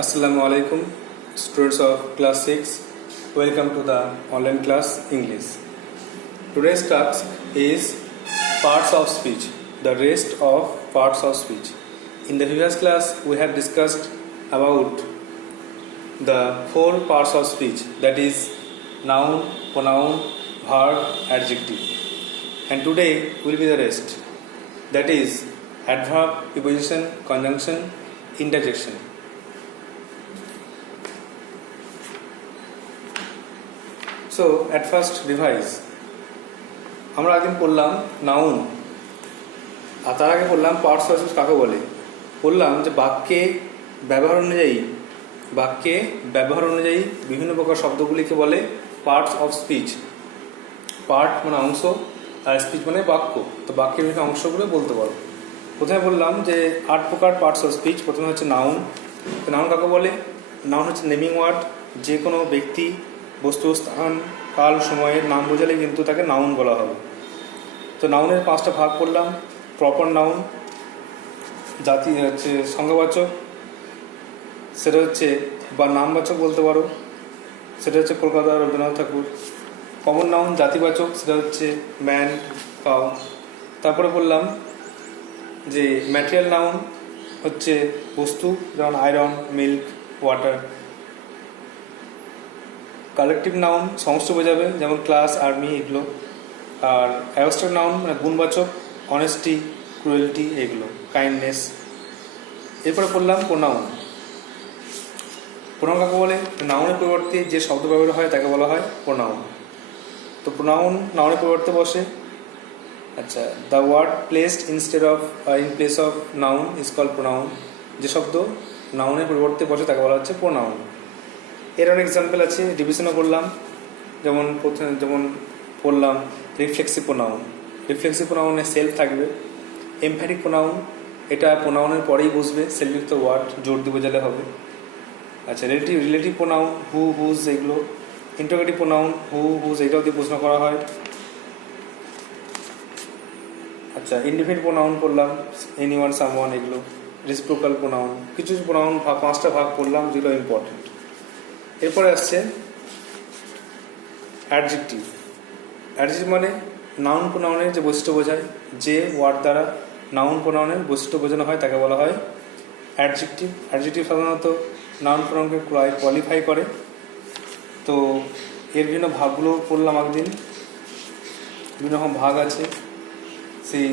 Assalamu alaikum, students of class 6. Welcome to the online class English. Today's task is parts of speech, the rest of parts of speech. In the previous class, we have discussed about the four parts of speech, that is noun, pronoun, verb, adjective. And today will be the rest, that is adverb, preposition, conjunction, interjection. So at first revise. আমরা একদিন পড়লাম noun, আর তার আগে পড়লাম parts of speech কাকে বলে। বললাম যে বাক্যে ব্যবহার অনুযায়ী বিভিন্ন প্রকার শব্দগুলিকে বলে পার্টস অফ স্পিচ। পার্ট মানে অংশ আর স্পিচ মানে বাক্য, তো বাক্যের বিভিন্ন অংশগুলো বলতে পারো। প্রথমে বললাম যে 8 প্রকার পার্টস অফ স্পিচ। প্রথমে হচ্ছে নাউন। নাউন কাকে বলে? নাউন হচ্ছে নেমিং ওয়ার্ড, যে কোনো ব্যক্তি, বস্তু, স্থান, কাল, সময়ের নাম বোঝালে কিন্তু তাকে নাউন বলা হবে। তো নাউনের 5টা ভাগ করলাম। প্রপার নাউন, জাতি হচ্ছে সংজ্ঞাবাচক, সেটা হচ্ছে বা নামবাচক বলতে পারো, সেটা হচ্ছে কলকাতার রবীন্দ্রনাথ ঠাকুর। কমন নাউন জাতিবাচক, সেটা হচ্ছে ম্যান, কাউ। তারপরে বললাম যে ম্যাটেরিয়াল নাউন হচ্ছে বস্তু, যেমন iron, milk, water. Collective noun সমস্ত বোঝাবে, যেমন ক্লাস, আর্মি, এগুলো। আর অ্যাবস্ট্রাক্ট নাউন মানে গুণবাচক, অনেস্টি, ক্রুয়েলটি, এগুলো, কাইন্ডনেস। এরপরে বললাম প্রোনাউন। প্রোনাউন কাকে বলে? নাউনের পরিবর্তে যে শব্দ ব্যবহার হয় তাকে বলা হয় প্রোনাউন। তো প্রোনাউন নাউনের পরিবর্তে বসে। আচ্ছা, the word placed in place of noun is called pronoun. যে শব্দ নাউনের পরিবর্তে বসে তাকে বলা হচ্ছে প্রোনাউন। এর অনেক এক্সাম্পল আছে, ডিভিশনও করলাম। যেমন বললাম রিফ্লেক্সিভ প্রোনাউন। রিফ্লেক্সিভ প্রোনাউনে সেলফ থাকবে। এমফ্যাটিক প্রোনাউন, এটা প্রোনাউনের পরেই বসবে, সেলফযুক্ত ওয়ার্ড জোর দিয়ে বোঝালে হবে। আচ্ছা, রিলেটিভ প্রোনাউন হু, হুজ, এগুলো। ইন্টারোগেটিভ প্রোনাউন হু, হুজ, এটাও দিয়ে প্রশ্ন করা হয়। আচ্ছা, ইনডিফিনিট প্রোনাউন করলাম এনিওয়ান, সামওয়ান, এগুলো। রেসিপ্রোকাল প্রোনাউন, কিছু প্রোনাউন 5টা ভাগ করলাম, যেগুলো ইম্পর্টেন্ট। এরপরে আসছে অ্যাডজেক্টিভ। অ্যাডজেক্টিভ মানে নাউন প্রোনাউনের যে বৈশিষ্ট্য বোঝায়, যে ওয়ার্ড দ্বারা নাউন প্রোনাউনের বৈশিষ্ট্য বোঝানো হয় তাকে বলা হয় অ্যাডজেক্টিভ। অ্যাডজেক্টিভ সাধারণত নাউন প্রোনাউনকে কোয়ালিফাই করে। তো এর বিভিন্ন ভাগগুলো পড়লাম একদিন। বিভিন্ন রকম ভাগ আছে, সেই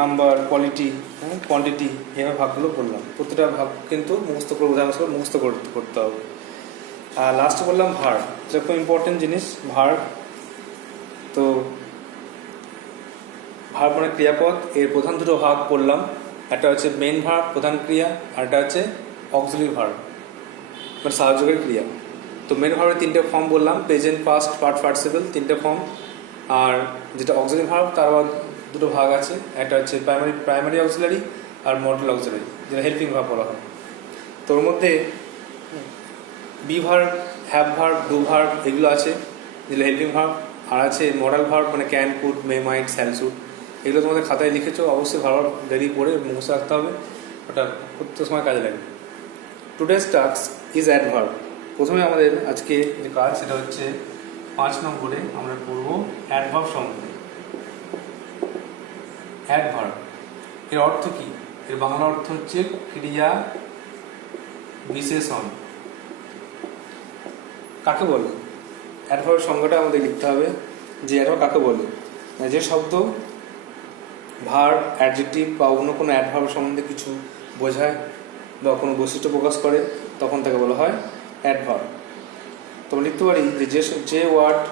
নাম্বার, কোয়ালিটি, কোয়ান্টিটি, এভাবে ভাগগুলো পড়লাম। প্রতিটা ভাগ কিন্তু মুখস্থ করে উদাহরণ মুখস্থ করতে হবে। আর লাস্টে বললাম ভার্ব, যেটা খুব ইম্পর্টেন্ট জিনিস, ভার্ব। তো ভার্ব মানে ক্রিয়াপদ। এর প্রধান দুটো ভাগ পড়লাম, একটা হচ্ছে মেইন ভার্ব, প্রধান ক্রিয়া, আর একটা হচ্ছে অক্সিলারি ভার্ব মানে সাহায্যকারী ক্রিয়া। তো মেইন ভার্বের 3টে ফর্ম বললাম, প্রেজেন্ট, পাস্ট, পার্টিসিপল, 3টে ফর্ম। আর যেটা অক্সিলারি ভার্ব, তার আবার দুটো ভাগ আছে, একটা হচ্ছে প্রাইমারি অক্সিলারি আর মডেল অক্সিলারি, যেটা হেল্পিং ভার্ব বলা হয়। তো ওর মধ্যে be verb, have verb, do verb, এগুলো আছে, যেগুলো হেল্পিং ভার্ব। আর আছে মডেল ভার্ব মানে can, could, may, might, shall, should. এগুলো তোমাদের খাতায় লিখেছো, অবশ্যই ভালো দেরি পড়ে মুখস্থ রাখতে হবে, ওটা প্রত্যেক সময় কাজে লাগবে। Today's task is adverb. প্রথমে আমাদের আজকে যে কাজ, সেটা হচ্ছে 5 নম্বরে আমরা পড়ব অ্যাডভার্ব সম্বন্ধে। অ্যাডভার্ব এর অর্থ কি? এর বাংলা অর্থ হচ্ছে ক্রিয়া বিশেষণ। কাকে বলে? অ্যাডভার্ব সংজ্ঞাটা আমাদের লিখতে হবে, যে অ্যাডভার্ব কাকে বলে। যে শব্দ ভার্ব, অ্যাডজেক্টিভ বা অন্য কোনো অ্যাডভার্ব সম্বন্ধে কিছু বোঝায় বা কোনো বৈশিষ্ট্য প্রকাশ করে, তখন তাকে বলা হয় অ্যাডভার্ব। তো আমরা লিখতে পারি যে ওয়ার্ড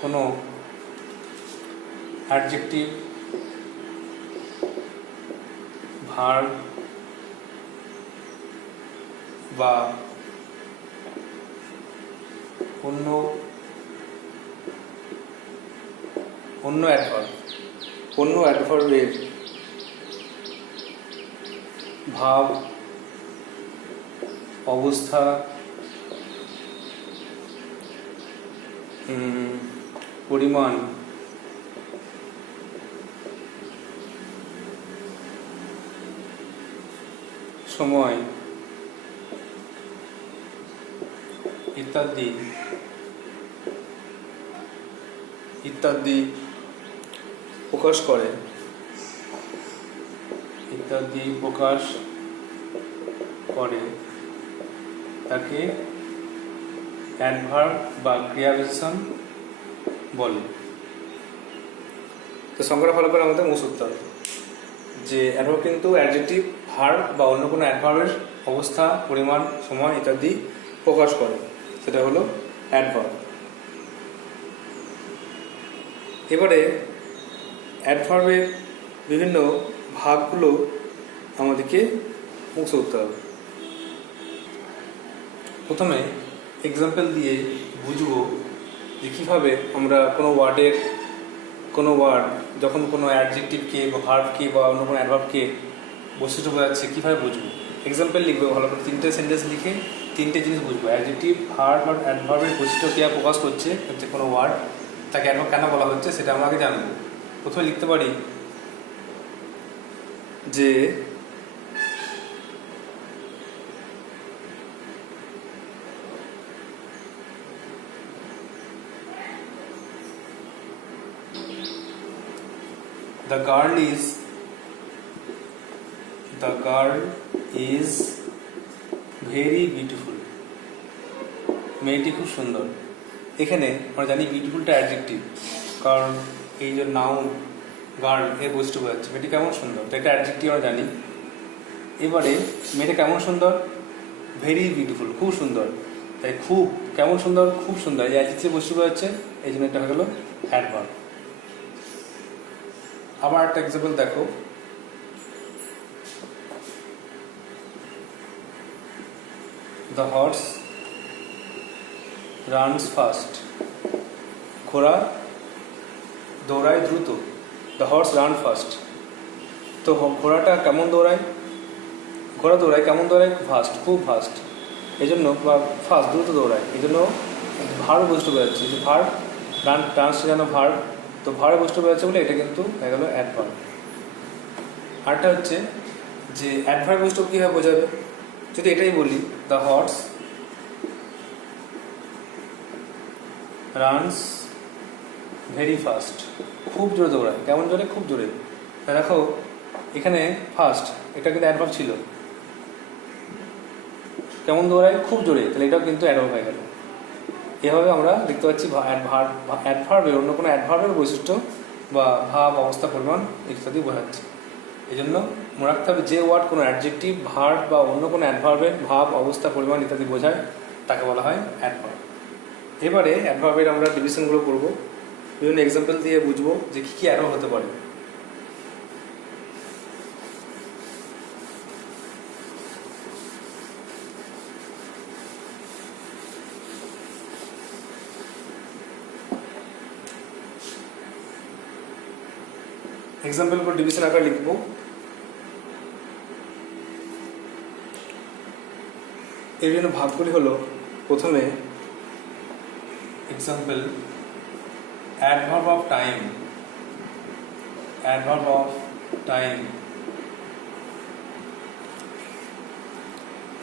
কোনো অ্যাডজেক্টিভ, ভার্ব বা অন্য অ্যাডভার্বের ভাব, অবস্থা, পরিমাণ সময় ইত্যাদি ইত্যাদি প্রকাশ করে, ইত্যাদি প্রকাশ করে তাকে অ্যাডভার্ব বা ক্রিয়াবিশেষণ বলে। তো সংখ্যাটা ভালো করে আমাদের মুছে উঠতে হবে যে অ্যাডভার্ব কিন্তু অ্যাডজেক্টিভ, ভার্ব বা অন্য কোনো অ্যাডভার্বের অবস্থা, পরিমাণ, সময় ইত্যাদি প্রকাশ করে, সেটা হলো অ্যাডভার্ব। এবারে অ্যাডভার্বের বিভিন্ন ভাগগুলো আমাদেরকে মুছে উঠতে হবে। প্রথমে এক্সাম্পল দিয়ে বুঝবো যে কীভাবে আমরা কোনো ওয়ার্ড যখন কোনো অ্যাডজেক্টিভকে বা ভার্বকে বা অন্য কোনো অ্যাডভার্বকে বৈশিষ্ট্য বোঝাচ্ছে কীভাবে বুঝবো। এক্সাম্পল লিখবো ভালো করে, 3টে সেন্টেন্স লিখে 3টে জিনিস বুঝবো। অ্যাডজেক্টিভ, ভার্ব আর অ্যাডভার্বের বৈশিষ্ট্য ক্রিয়া প্রকাশ করছে হচ্ছে কোনো ওয়ার্ড, তাকে অ্যাডভার্ব কেন বলা হচ্ছে সেটা আমরা আগে জানবো। প্রথমে লিখতে পারি যে The girl is very beautiful. মেয়েটি খুব সুন্দর। এখানে আমরা জানি বিউটিফুলটা অ্যাডজেক্টিভ, কারণ এই যে নাউন গার্ল এর বৈশিষ্ট্য বোঝাচ্ছে মেয়েটি কেমন সুন্দর, তো এটা অ্যাডজেক্টিভ আমরা জানি। এবারে মেয়েটা কেমন সুন্দর, ভেরি বিউটিফুল, খুব সুন্দর। তাই খুব, কেমন সুন্দর, খুব সুন্দর, এই অ্যাডজেক্টিভ বৈশিষ্ট্য বোঝাচ্ছে, এই জন্য এটা হয়ে গেল অ্যাডভার্ব। আবার একটা এক্সাম্পল দেখো, দ্য হর্স রানস ফাস্ট, ঘোড়া দৌড়ায় দ্রুত। দ্য হর্স রান ফাস্ট, তো ঘোড়াটা কেমন দৌড়ায়, ঘোড়া দৌড়ায় কেমন দৌড়ায়, ফাস্ট, খুব ফাস্ট, এই জন্য বা ফাস্ট দ্রুত দৌড়ায়, এই জন্য ভার্ব বৈশিষ্ট্য বোঝাচ্ছে। যে ভার্ব রানস যেন ভার্ব, তো ভার্ব বৈশিষ্ট্য বোঝাচ্ছে বলে এটা কিন্তু হয়ে গেল অ্যাডভার্ব। আরটা হচ্ছে যে অ্যাডভার্ব বৈশিষ্ট্য কীভাবে বোঝাবে, যদি এটাই বলি the horse runs very fast, খুব জোরে দৌড়ায়, কেমন জোরে, খুব জোরে। দেখো এখানে ফাস্ট, এটা কিন্তু অ্যাডভার্ব ছিল, কেমন দৌড়ায়, খুব জোরে, তাহলে এটাও কিন্তু অ্যাডভার্ব হয়ে গেল। এভাবে আমরা দেখতে পাচ্ছি অ্যাডভার্বের অন্য কোনো অ্যাডভার্বের বৈশিষ্ট্য বা ভাব, অবস্থা, পরিমাণ ইত্যাদি বোঝাচ্ছে। এই জন্য মনে রাখতে হবে যে ওয়ার্ড কোনো অ্যাডজেক্টিভ, ভার্ব বা অন্য কোনো অ্যাডভার্বের ভাব, অবস্থা, পরিমাণ ইত্যাদি বোঝায় তাকে বলা হয় অ্যাডভার্ব। এবারে অ্যাডভার্বের আমরা ডিভিশনগুলো করব, বিভিন্ন এক্সাম্পল দিয়ে বুঝবো যে কী কী অ্যাডভার্ব হতে পারে। এক্সাম্পল পর ডিভিশন আকার লিখবো। এর জন্য ভাগগুলি হলো, প্রথমে example adverb of time, adverb of time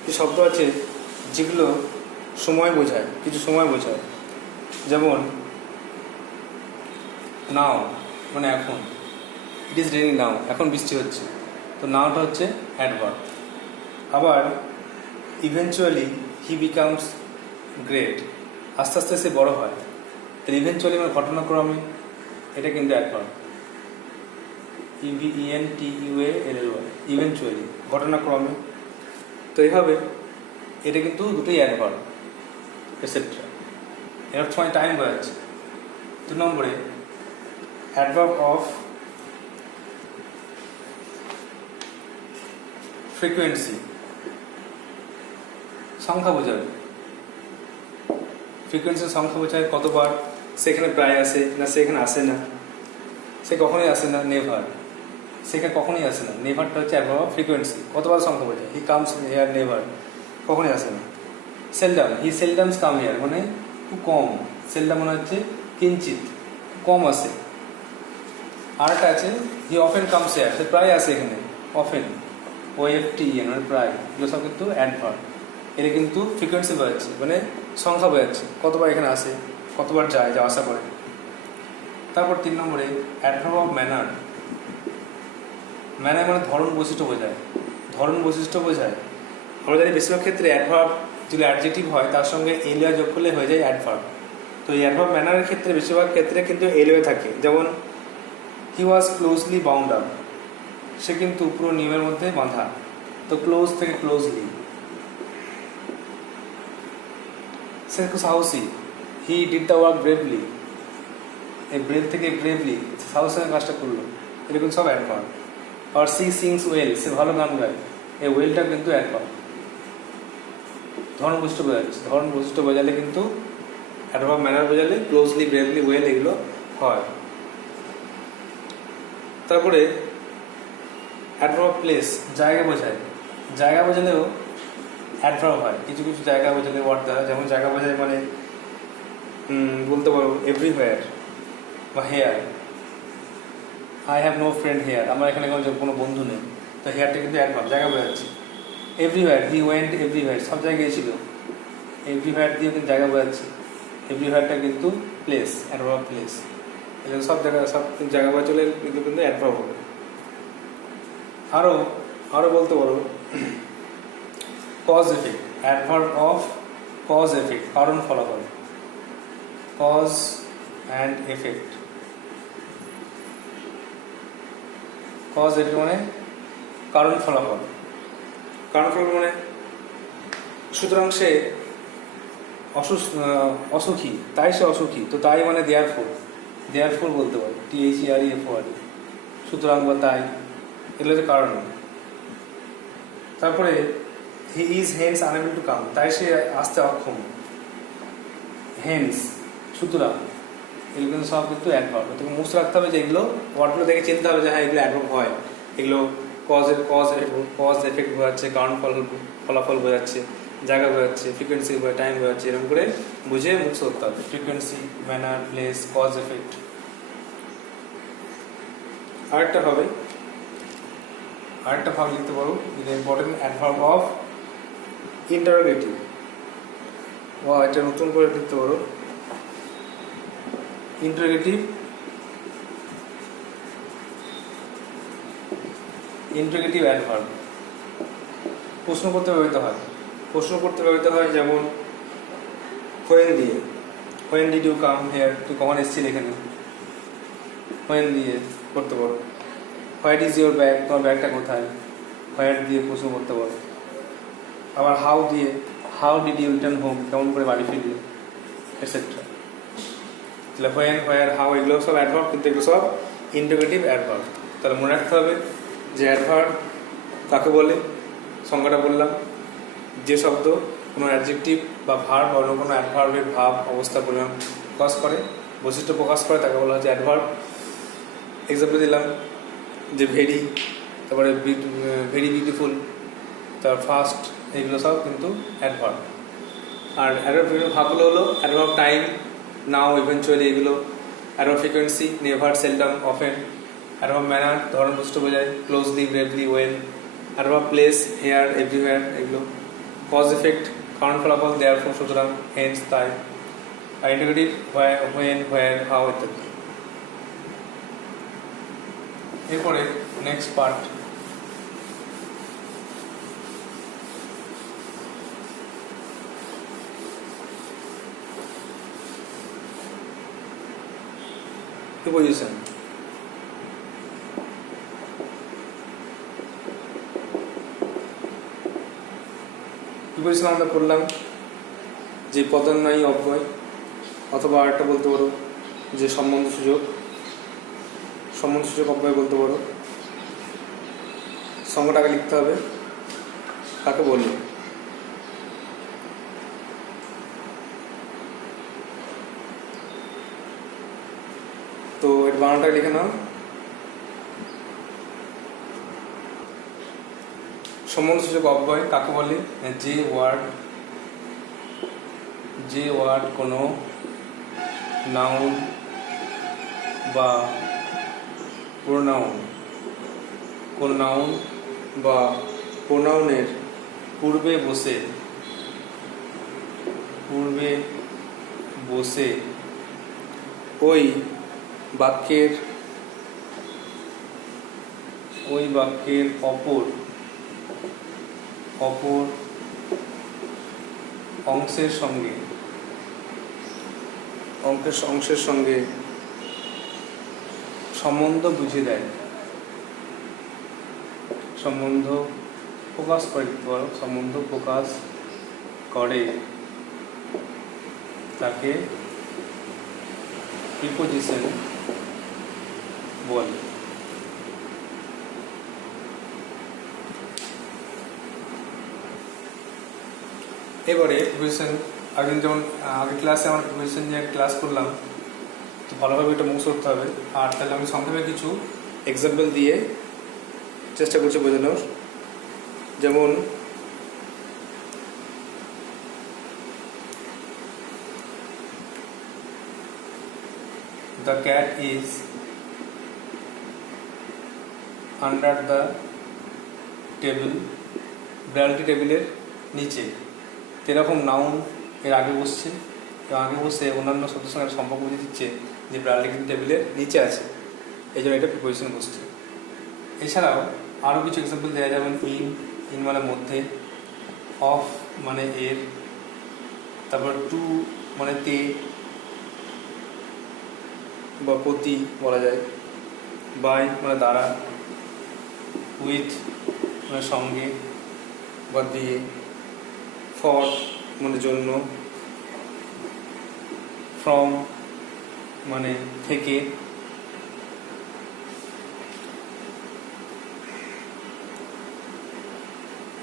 কিছু শব্দ আছে যেগুলো সময় বোঝায়, কিছু সময় বোঝায়, যেমন নাও মানে এখন, ইট ইজ রেইনিং নাও, এখন বৃষ্টি হচ্ছে, তো নাওটা হচ্ছে অ্যাডভার্ব। আবার ইভেনচুয়ালি হি বিকামস গ্রেট, আস্তে আস্তে সে বড় হয়, তাহলে ইভেনচুয়ালি মানে ঘটনাক্রমে, এটা কিন্তু অ্যাডভার্ব। EVENTUALLY, ইভেনচুয়ালি, ঘটনাক্রমে। তো এইভাবে এটা কিন্তু দুটোই অ্যাডভার্ব এটসেট্রা। এর সময় টাইম বোঝাচ্ছে। 2 নম্বরে অ্যাডভার্ব অফ ফ্রিকোয়েন্সি, সংখ্যা বোঝাবে। ফ্রিকোয়েন্সির সংখ্যা বোঝায় কতবার সেখানে প্রায় আসে না, সেখানে আসে না, সে কখনোই আসে না, নেভার, সেখানে কখনোই আসে না। নেভারটা হচ্ছে অ্যাডভার্ব অফ ফ্রিকোয়েন্সি, কতবার সংখ্যা বোঝায়। হি কামস হেয়ার নেভার, কখনোই আসে না। সেলডাম, হি সেলডামস কাম হেয়ার মানে খুব কম, সেলডাম মানে হচ্ছে কিঞ্চিত, কম আসে। আরেকটা আছে হি অফেন কামস হেয়ার, সে প্রায় আসে এখানে, অফেন, OFTEN মানে প্রায়, এগুলো সব কিন্তু অ্যাডভার্ব। এর কিন্তু ফ্রিকোয়েন্সি বোঝাচ্ছে, মানে সংখ্যা বোঝাচ্ছে, কতবার এখানে আসে, কতবার যায়, যা আশা করে। তারপর 3 নম্বরে অ্যাডভার্ব অফ ম্যানার। ম্যানার মানে ধরন বৈশিষ্ট্য বোঝায়, ধরন বৈশিষ্ট্য বোঝায়। আমরা জানি বেশিরভাগ ক্ষেত্রে অ্যাডভার্ব যদি অ্যাডজেক্টিভ হয় তার সঙ্গে এলিয়া যোগ করলে হয়ে যায় অ্যাডভার্ব। তো এই অ্যাডভার্ব ম্যানারের ক্ষেত্রে বেশিরভাগ ক্ষেত্রে কিন্তু এলিয়া থাকে। যেমন হি ওয়াজ ক্লোজলি বাউন্ড আপ, সে কিন্তু পুরো নিয়মের মধ্যে বাঁধা। তো ক্লোজ থেকে ক্লোজলি। সে খুব সাহসী, he did the work bravely, এই ব্রেভ থেকে ব্রেভলি সাহসের কাজটা করলো, এরকম সব অ্যাডভার্ব। আর সি সিংস ওয়েল, সে ভালো গান গায়, এই ওয়েলটা কিন্তু অ্যাডভার্ব। ধরন বৈশিষ্ট্য বোঝাচ্ছে, ধরন বৈশিষ্ট্য বোঝালে কিন্তু অ্যাডভার্ব ম্যানার বোঝালে ক্লোজলি, ব্রেভলি, ওয়েল এগুলো হয়। তারপরে অ্যাডভার্ব প্লেস, জায়গা বোঝায়, জায়গা বোঝালেও অ্যাডভার্ব হয় কিছু কিছু জায়গা বোঝালে ওয়ার্ড দ্বারা। যেমন জায়গা বোঝায় মানে বলতে পারো এভরিওয়্যার বা here. I have no friend here, আমার এখানে কোনো বন্ধু নেই। তো হেয়ারটা কিন্তু অ্যাডভার্ব, জায়গা বোঝাচ্ছে। এভরিওয়্যার, হি ওয়েন্ট এভরিওয়্যার, সব জায়গায় ছিল। এভরিওয়্যার দিয়ে কিন্তু জায়গা বোঝাচ্ছে। এভরিওয়্যারটা কিন্তু প্লেস, অ্যাডভার্ব প্লেস। এগুলো সব জায়গা, সব জায়গা বোঝালে কিন্তু কিন্তু অ্যাডভার্ব হবে। আরও আরও বলতে পারো cause effect, adverb of cause effect, কারণ ফলাফল। Cause and effect, cause effect মানে কারণ ফলাফল। কারণ ফলাফল মানে সুতরাং সে অসুখী, তাই সে অসুখী, তো তাই মানে দেয়ারফোর, দেয়ারফোর বলতে পারো, THEREFOR, সুতরাং বা তাই, এগুলো হচ্ছে কারণ। তারপরে he is hence unable to come, তাই সে আসতে অক্ষম। হেন্স, সুতরাং, এগুলো কিন্তু সব কিন্তু অ্যাডভার্ব। তোকে মুখস্থ রাখতে হবে যে এগুলো ওয়ার্ডগুলো দেখে চিনতে হবে যে হ্যাঁ এগুলো অ্যাডভার্ব হয়। এগুলো কজ এফেক্ট বোঝাচ্ছে, কারণ ফলাফল বোঝাচ্ছে, জায়গা বোঝাচ্ছে, ফ্রিকোয়েন্সি বা টাইম বোঝাচ্ছে, এরকম করে বুঝে মুখস্থ করতে হবে। Frequency, manner, place, cause effect. আরেকটা ভাগ লিখতে পারো, ইম্পর্টেন্ট অ্যাডভার্ব অফ ইন্টারোগেটিভ। এটা নতুন করে লিখতে পারো, ইন্টারোগেটিভ অ্যাডভার্ব। প্রশ্ন করতে ব্যবহৃত হয়। যেমন হোয়েন দিয়ে, when did you come here, তুই কখন এসেছিস এখানে, হোয়েন দিয়ে করতে পারো। হোয়াট ইজ ইউর ব্যাগ, তোমার ব্যাগটা কোথায়, হোয়াট দিয়ে প্রশ্ন করতে পারো। আবার হাউ দিয়ে, how did you return home, কেমন করে বাড়ি ফিরলে, এটসেট্রা। তাহলে হোয়েন, হোয়ার, হাউ এগুলো সব অ্যাডভার্ব, কিন্তু এগুলো সব ইন্টারোগেটিভ অ্যাডভার্ব। তাহলে মনে রাখতে হবে যে অ্যাডভার্ব কাকে বলে, সংজ্ঞাটা বললাম। যে শব্দ কোনো অ্যাডজেক্টিভ বা ভার্ব বা অন্য কোনো অ্যাডভার্বের ভাব, অবস্থা, পরিমাণ প্রকাশ করে, বৈশিষ্ট্য প্রকাশ করে, তাকে বলা হচ্ছে অ্যাডভার্ব। এক্সাম্পল দিলাম যে ভেরি, তারপরে ভেরি বিউটিফুল, তার ফাস্ট, এগুলো সব কিন্তু অ্যাডভার্ব। আর অ্যাডভার্ব ভাবগুলো হলো অ্যাডভার্ব টাইম, নাও, ইভেনচুয়ালি, এগুলো। Adverb frequency, never, seldom, often. Adverb manner, ধরন বৈশিষ্ট্য বোঝায়, closely, bravely, well. Adverb place, here, everywhere, এগুলো। কজ এফেক্ট, কারণ ফলাফল, দেয়ারফর, সুতরাং, হেন্স, তাই। আর ইন্টারোগেটিভ হোয়েন, হোয়ার, হাউ ইত্যাদি। এরপরে নেক্সট পার্ট, প্রিপোজিশন। প্রিপোজিশন আমরা করলাম যে পদান্বয়ী অব্যয়, অথবা আরেকটা বলতে পারো যে সম্বন্ধসূচক অব্যয় বলতে পারো। সংজ্ঞাটাকে লিখতে হবে, কাকে বললো। তো এর বানানটা লিখে নাও। সম্বন্ধসূচক অব্যয় কাকে বলে, যে ওয়ার্ড কোনো নাউন বা প্রোনাউন বা প্রোনাউনের পূর্বে বসে ওই বাক্যের অপর অংশের সঙ্গে সম্বন্ধ বুঝিয়ে দেয়, সম্বন্ধ প্রকাশ করে তাকে প্রিপোজিশন বলে। এবারে প্রিপোজিশন যেমন আগের ক্লাসে আমরা প্রিপোজিশন নিয়ে ক্লাস করলাম, তো ভালোভাবে এটা মুখস্থ করতে হবে। আর তাহলে আমি সংক্ষেপে কিছু এক্সাম্পল দিয়ে চেষ্টা করছি বোঝানোর। যেমন the cat is under the table, বিড়ালটি টেবিলের নিচে। এরকম নাউন এর আগে বসছে, অন্যান্য শব্দের সঙ্গে সম্পর্ক বুঝে দিচ্ছে যে বিড়ালটি কিন্তু টেবিলের নিচে আছে, এই জন্য এটা প্রিপোজিশন বসছে। এছাড়াও আরও কিছু এক্সাম্পল দেওয়া যাবেন। ইন মানে মধ্যে, অফ মানে এর, তারপর টু মানে তে বা প্রতি বলা যায়, বাই মানে দ্বারা, উইথ মানে সঙ্গে বা দিয়ে, ফর মানে জন্য, ফ্রম মানে থেকে,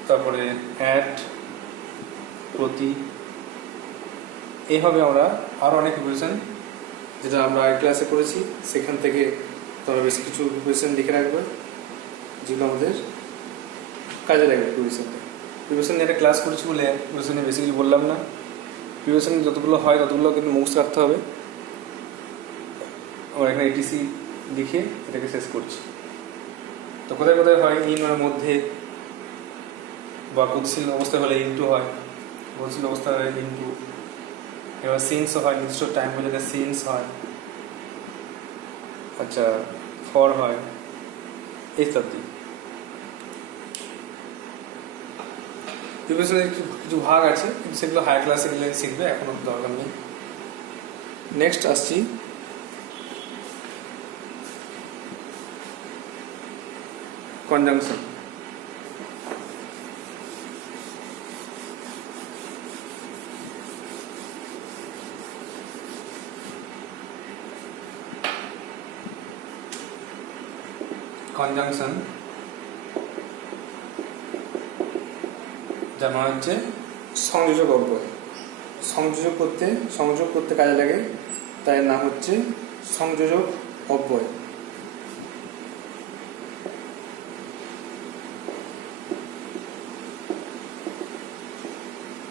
তারপরে অ্যাট প্রতি। এইভাবে আমরা আরও অনেক প্রিপোজিশন যেটা আমরা আগের ক্লাসে করেছি সেখান থেকে তোমরা বেশ কিছু প্রিপোজিশন লিখে রাখবে, যেগুলো আমাদের কাজে লাগবে। প্রিপোজিশন নিয়ে একটা ক্লাস করেছি বলে প্রিপোজিশন নিয়ে বেশি কিছু বললাম না। প্রিপোজিশন যতগুলো হয় ততগুলো কিন্তু মুখস্থ রাখতে হবে। আমরা এখানে এটিসি লিখে এটাকে শেষ করছি। তো কোথায় কোথায় হয়, ইন মানে মধ্যে, বা গতিশীল অবস্থায় হলে ইনটু হয়, গতিশীল অবস্থায় হয় ইনটু। এবার সিন্সও হয়, নির্দিষ্ট টাইম বোঝাতে সিন্স হয়, আচ্ছা ফর হয়, ইত্যাদি। প্রিপোজিশনের কিছু ভাগ আছে, কিন্তু সেগুলো হায়ার ক্লাসে গেলে শিখবে, এখনো দরকার নেই। নেক্সট আসছি কনজাংশন। কনজাংশন যার মানে হচ্ছে সংযোজক অব্যয়। সংযোগ করতে কাজে লাগে, তাই নাম হচ্ছে সংযোজক অব্যয়।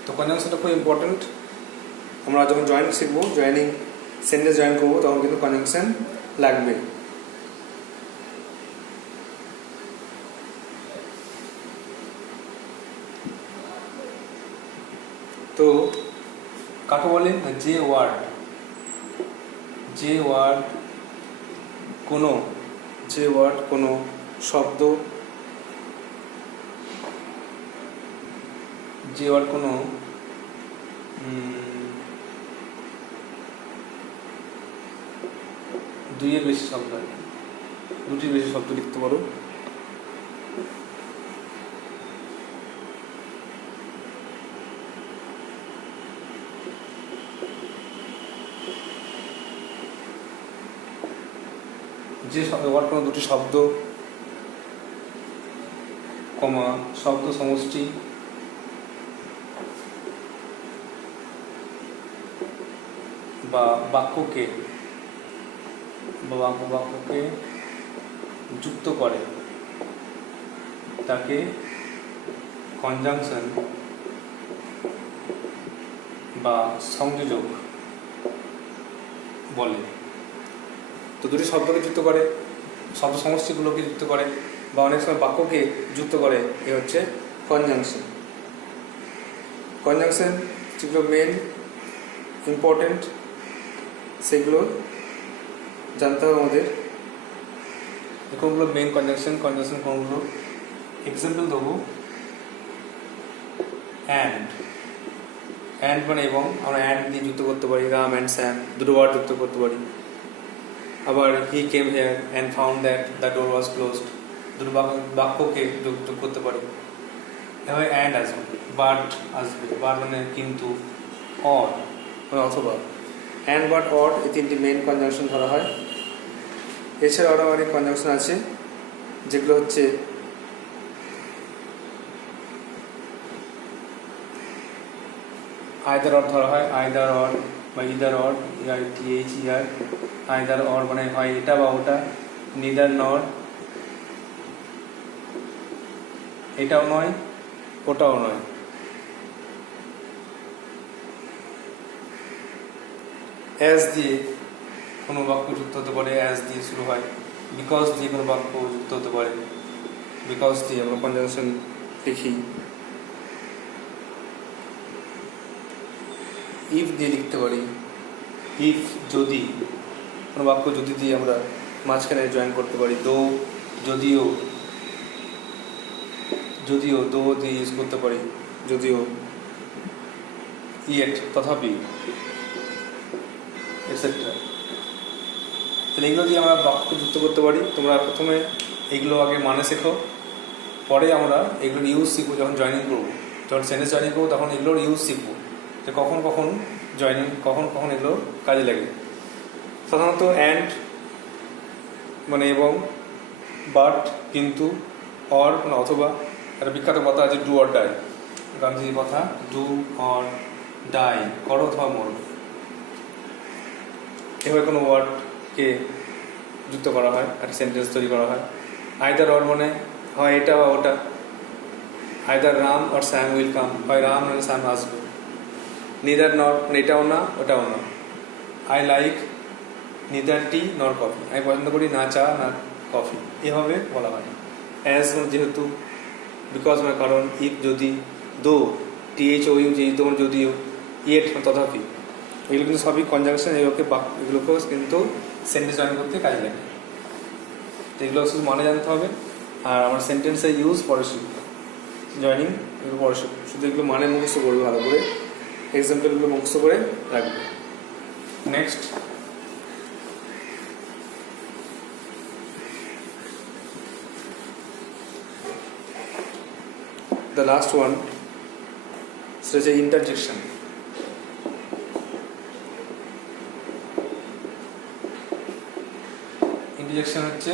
তো কনজাংশনটা খুব ইম্পর্টেন্ট। আমরা যখন জয়েনিং সেন্টেন্স জয়েন করবো তখন কিন্তু কনজাংশন লাগবে। তো কাকে বলে, যে ওয়ার্ড কোনো শব্দ, কোনো দুইয়ের বেশি শব্দ, দুটির বেশি শব্দ লিখতে পারো। যে ওয়ার্ড কোনো দুটি শব্দ, কমা শব্দ সমষ্টি, বা বাক্যকে যুক্ত করে তাকে কনজাংশন বা সংযোজক বলে। তো দুটি শব্দকে যুক্ত করে, শব্দ সমষ্টিগুলোকে যুক্ত করে, বা অনেক সময় বাক্যকে যুক্ত করে, এ হচ্ছে কনজাংশন। কনজাংশন যেগুলো মেন ইম্পর্টেন্ট সেগুলো জানতে হবে আমাদের। কোনগুলো মেন কনজাংশন কোনগুলো। এক্সাম্পল দেবো, অ্যান্ড মানে এবং, আমরা অ্যান্ড দিয়ে যুক্ত করতে পারি, রাম অ্যান্ড স্যাম দুটো ওয়ার্ড যুক্ত করতে পারি। আবার he came here and found that the door was closed দুটো বাক্যকে যুক্ত করতে পারি। এভাবে অ্যান্ড আসবে, বাট আসবে, বাট মানে কিন্তু, অর মানে অথবা। অ্যান্ড, বাট, অর এই তিনটি মেন কনজাংশন ধরা হয়। এছাড়া আরও অনেক কনজাংশন আছে যেগুলো হচ্ছে আইদার অর ধরা হয়, আইদার অর বা either or, THER। Either or মানে হয় এটা বা ওটা, নিদার নর এটাও নয় ওটাও নয়। অ্যাজ দিয়ে কোনো বাক্য যুক্ত হতে পারে, অ্যাজ দিয়ে শুরু হয়। বিকজ দিয়ে কোনো বাক্য যুক্ত হতে পারে, বিকজ দিয়ে আমরা কনজাংশন লিখি। ইফ দিয়ে লিখতে পারি, ইফ যদি কোনো বাক্য যদি দিয়ে আমরা মাঝখানে জয়েন করতে পারি। দো যদিও, দো দিয়ে ইউজ করতে পারি, যদিও। ইয়েট তথাপি, এটসেট্রা। তাহলে এগুলো দিয়ে আমরা বাক্য যুক্ত করতে পারি। তোমরা প্রথমে এগুলো আগে মানে শেখো, পরে আমরা এগুলোর ইউজ শিখবো। যখন জয়েনিং করবো, যখন সেন্টেন্স জয়েনিং করবো তখন এগুলোর ইউজ শিখবো, যে কখন কখন জয়েনিং, কখন কখন এগুলো কাজে লাগে। সাধারণত অ্যান্ড মানে এবং, বাট কিন্তু, অর মানে অথবা। একটা বিখ্যাত কথা আছে, ডু অর ডাই, গান্ধীজির কথা, ডু অর ডাই, করো অথবা মরো। এভাবে কোনো ওয়ার্ডকে যুক্ত করা হয়, একটা সেন্টেন্স তৈরি করা হয়। আইদার অর মানে হয় এটা বা ওটা, either Ram or Sam will come, হয় রাম মানে স্যাম আসবে। নিদার নর মানে এটাও না ওটাও না। আই লাইক নিদার টি নর কফি, আমি পছন্দ করি না চা না কফি, এভাবে বলা হয়। অ্যাজ মানে যেহেতু, বিকজ মানে কারণ, ইফ যদি, দো THOU যেহেতু মানে যদিও, ইয়েট মানে তথাপি। এগুলো কিন্তু সবই কনজাংশন। এগুলোকেও কিন্তু সেন্টেন্স জয়েন করতে কাজে লাগে। তো এগুলো শুধু মানে জানতে হবে, আর আমার সেন্টেন্সের ইউজ পরে শিখবো, জয়েনিং এগুলো পরে শিখবো। শুধু এগুলো মানে মুখস্থ করবে ভালো করে, এক্সাম্পলগুলো মুখস্থ করে রাখবে। নেক্সট, the last one সেটা হচ্ছে ইন্টারজেকশন। ইন্টারজেকশন হচ্ছে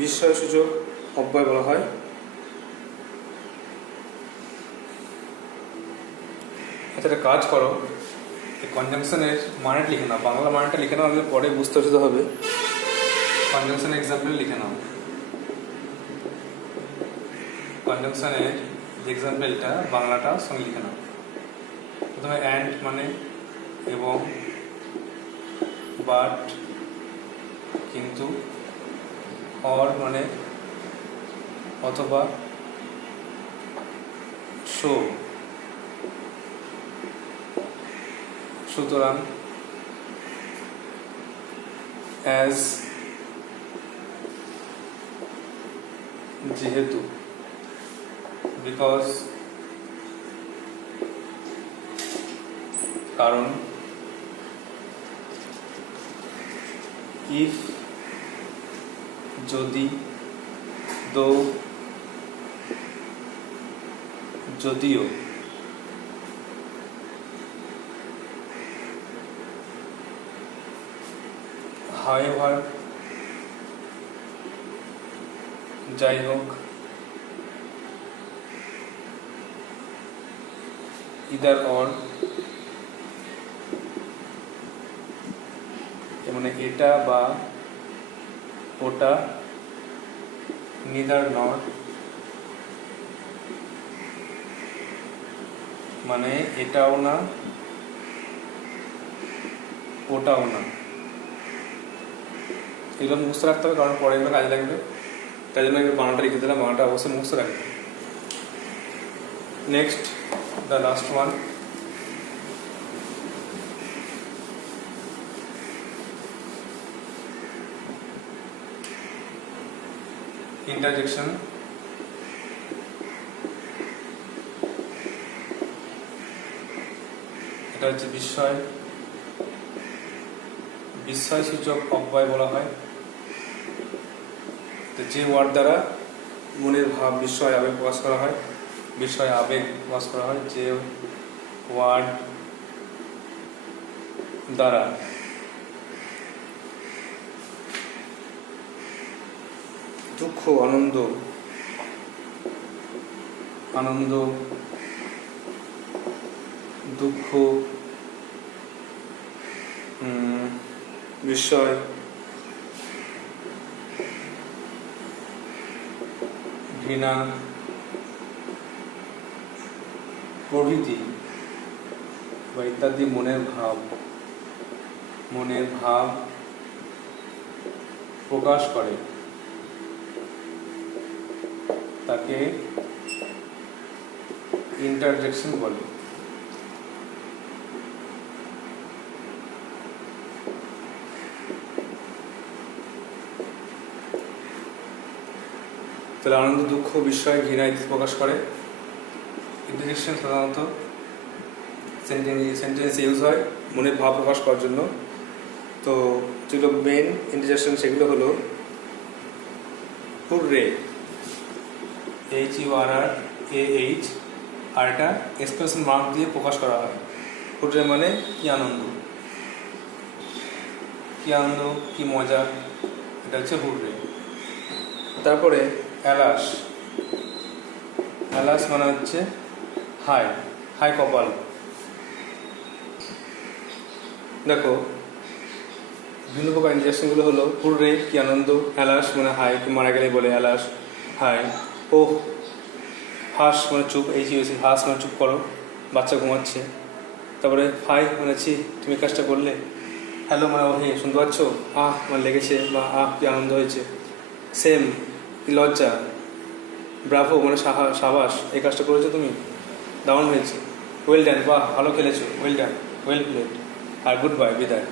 বিস্ময়সূচক অব্যয় বলা হয়। একটা কাজ করো, এই কনজাংশনের মানেটা লিখে নাও, বাংলা মানেটা লিখে নাও, আমি পরে বুঝতে অসুবিধা হবে। কনজাংশন এক্সাম্পল লিখে নাও। কনজাংশনের যে এক্সাম্পলটা বাংলাটা সঙ্গে লিখে নাও। প্রথমে অ্যান্ড মানে এবং, বাট কিন্তু, অর মানে অথবা, সো সুতরাং, অ্যাজ যেহেতু, বিকজ কারণ, ইফ যদি, দো যদিও, however যাই হোক, either or মানে এটা বা ওটা, neither nor মানে এটাও না ওটাও না। এগুলো মুখস্থ রাখতে হবে, কারণ পরে এগুলো কাজে লাগবে। তাই জন্য বাংলাটা লিখে দিলাম, বাংলাটা অবশ্যই মুখস্থ রাখবে। Next, the last one. Interjection. এটা হচ্ছে বিস্ময়, বিস্ময়সূচক অব্যয় বলা হয়। তো যে ওয়ার্ড দ্বারা মনের ভাব, বিস্ময়, আবেগ প্রকাশ করা হয়, বিস্ময় আবেগ প্রকাশ করা হয়, যে ওয়ার্ড দ্বারা দুঃখ, আনন্দ, আনন্দ, দুঃখ, বিস্ময়, ঘৃণা প্রভৃতি বা ইত্যাদি মনের ভাব প্রকাশ করে, তাকে ইন্টারজেকশন বলে। তাহলে আনন্দ, দুঃখ, বিস্ময়, ঘৃণা ইত্যাদি প্রকাশ করে। ইন্টারজেকশন সাধারণত সেন্টেন্সে ইউজ হয় মনের ভাব প্রকাশ করার জন্য। তো যেগুলো মেন ইন্টারজেকশন সেগুলো হলো হুররে, HURRAH, আর এটা এক্সপ্রেশন মার্ক দিয়ে প্রকাশ করা হয়। হুররে মানে কি আনন্দ, কি আনন্দ, কি মজা, এটা হচ্ছে হুররে। তারপরে অ্যালাস, অ্যালাস মানে হচ্ছে হাই, হাই কপাল। দেখো বিভিন্ন প্রকার ইন্টারজেকশনগুলো হলো হুররে কি আনন্দ, অ্যালাস মানে হাই, মারা গেলে বলে অ্যালাস, হাই। ওহ, হাস মানে চুপ, HUS, হাস মানে চুপ করো, বাচ্চা ঘুমাচ্ছে। তারপরে ফাই মানে ছি, তুমি কাজটা করলে। হ্যালো মানে ও হে, শুনতে পাচ্ছ, আহ মানে লেগেছে, বা আহ কি আনন্দ হয়েছে। সেম কি লজ্জা। ব্রাভো মানে সাবাস, এই কাজটা করেছো তুমি, দারুণ হয়েছে। ওয়েল ডান, বাহ ভালো খেলেছো, ওয়েল ডান, ওয়েল প্লেড। আর গুড বাই, বিদায়।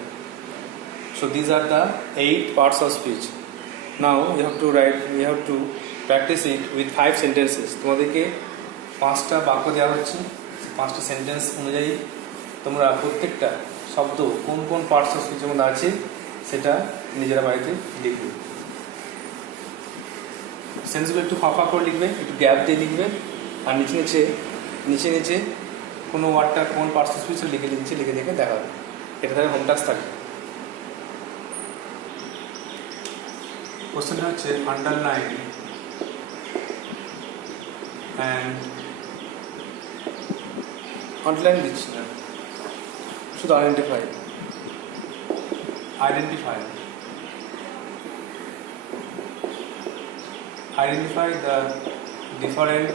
So these are the 8 parts of speech. Now you have to practice it with 5 sentences. তোমাদেরকে 5টা বাক্য দেওয়া হচ্ছে, 5টা সেন্টেন্স অনুযায়ী তোমরা প্রত্যেকটা শব্দ কোন কোন পার্টস অফ স্পিচের মধ্যে আছে সেটা নিজেরা বাড়িতে লিখবে। সেন্টেন্সগুলো একটু ফাঁকা করে লিখবে, একটু গ্যাপ দিয়ে লিখবে, আর নিচে নিচে কোনো ওয়ার্ডটা কোন পার্টস অফ স্পিচ লিখে দেখে দেখাবে। এটা তাহলে হোম টাস্ক থাকবে। কোশ্চেনটা হচ্ছে আন্ডারলাইন অ্যান্ড আন্ডারলাইন দিচ্ছি না, শুধু identify the different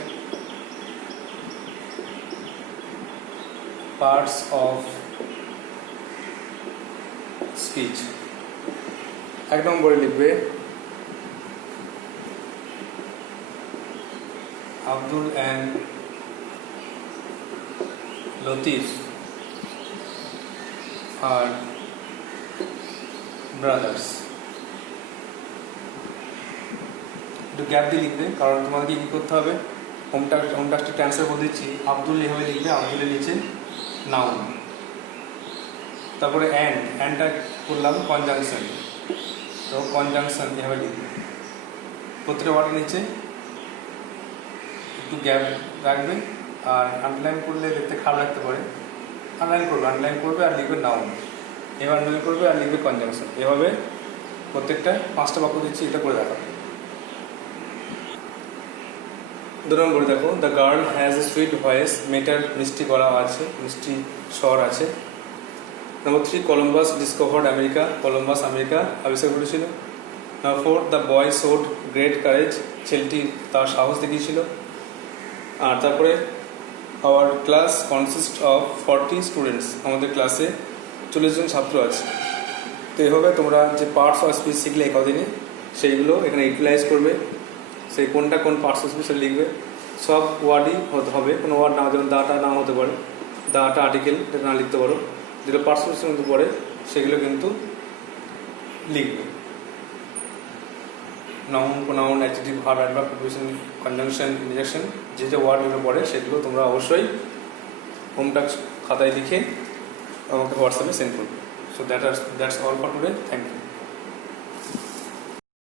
parts of speech. 1 নম্বরে লিখবে Abdul and Latif are brothers. একটু গ্যাপ দিয়ে লিখবে, কারণ তোমাদেরকে কী করতে হবে, হোম টাস্কটা ক্যান্সেল করে দিচ্ছি। আব্দুল এভাবে লিখবে, আব্দুলের নিচে নাউন। তারপরে অ্যান্ডটা করলাম কনজাংশন, তো কনজাংশন এভাবে লিখবে। প্রত্যেকটা ওয়ার্ডের নিচে একটু গ্যাপ রাখবে। আর আন্ডারলাইন করলে দেখতে খারাপ লাগতে পারে, আন্ডারলাইন করবে আর লিখবে নাউন, এবার আন্ডারলাইন করবে আর লিখবে কনজাংশন। এভাবে প্রত্যেকটা 5টা বাক্য দিচ্ছি, এটা করে দেখাবে। 2 নম্বরে দেখো, the girl has a sweet voice, মেয়েটার মিষ্টি গলা আছে, মিষ্টি স্বর আছে। নম্বর 3, Columbus discovered America, Columbus America আবিষ্কার করেছিল। নম্বর 4, the boy showed great courage, ছেলেটি তার সাহস দেখিয়েছিল। আর তারপরে our class consist of 40 students, আমাদের ক্লাসে 40 জন ছাত্র আছে। তো এভাবে তোমরা যে পার্টস অফ স্পিচ শিখলে এই কদিনে, সেইগুলো এখানে ইউটিলাইজ করবে। সেই কোনটা কোন পার্টস অফ স্পিচ লিখবে, সব ওয়ার্ডই হতে হবে, কোনো ওয়ার্ড না, যেমন দাটা নাও হতে পারে, দাটা আর্টিকেল এটা না লিখতে পারো, যেগুলো পার্সোনাল মধ্যে পড়ে সেগুলো কিন্তু লিখবে। Noun, pronoun, adjective, verb, adverb, preposition, conjunction, injunction, যে যে ওয়ার্ডগুলো পড়ে সেগুলো তোমরা অবশ্যই হোম টাস্ক খাতায় লিখে আমাকে হোয়াটসঅ্যাপে সেন্ড করবে। So that's all for today. Thank you.